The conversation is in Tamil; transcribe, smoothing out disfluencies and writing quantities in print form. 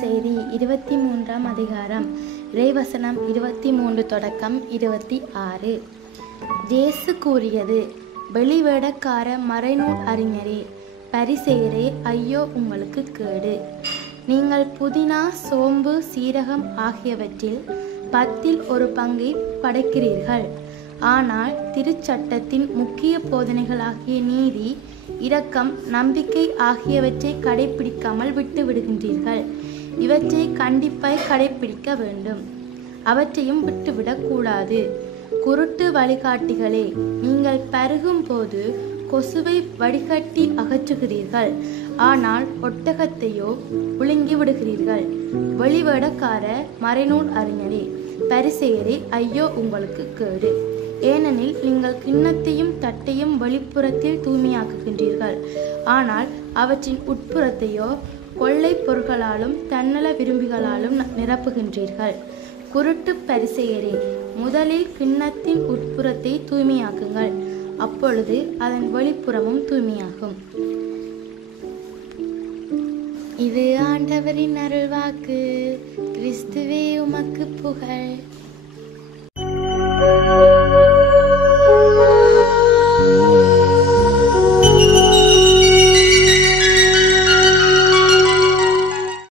நற்செய்தி 23ஆம் அதிகாரம் இறைவசனம் 23 தொடக்கம் 26. இயேசு கூறியது, வெளிவேடக்கார மறைநூல் அறிஞரே, பரிசேயரே, ஐயோ உங்களுக்கு கேடு! நீங்கள் புதினா, சோம்பு, சீரகம் ஆகியவற்றில் 10ல் ஒரு பங்கை படைக்கிறீர்கள். ஆனால் திருச்சட்டத்தின் முக்கிய போதனைகளாகிய நீதி, இரக்கம், நம்பிக்கை ஆகியவற்றை கடைப்பிடிக்காமல் விட்டு விடுகின்றீர்கள். இவற்றை கண்டிப்பாய் கடைப்பிடிக்க வேண்டும். அவற்றையும் விட்டுவிடக்கூடாது. குருட்டு வழிகாட்டிகளே, நீங்கள் பருகும் போது கொசுவை வடிகட்டி அகற்றுகிறீர்கள், ஆனால் ஒட்டகத்தையோ விழுங்கி விடுகிறீர்கள். வெளிவேடக்கார மறைநூல் அறிஞரே, பரிசேயரே, ஐயோ உங்களுக்கு கேடு! ஏனெனில் நீங்கள் கிண்ணத்தையும் தட்டையும் வெளிப்புறத்தில் தூய்மையாக்குகின்றீர்கள், ஆனால் அவற்றின் உட்புறத்தையோ கொள்ளை பொருட்களாலும் தன்னல விரும்பிகளாலும் நிரப்புகின்றீர்கள். குருட்டு பரிசேயரே, முதலில் கிண்ணத்தின் உட்புறத்தை தூய்மையாக்குங்கள், அப்பொழுது அதன் வெளிப்புறமும் தூய்மையாகும். இது ஆண்டவரின் அருள்வாக்கு. கிறிஸ்துவே, உமக்கு புகழ்.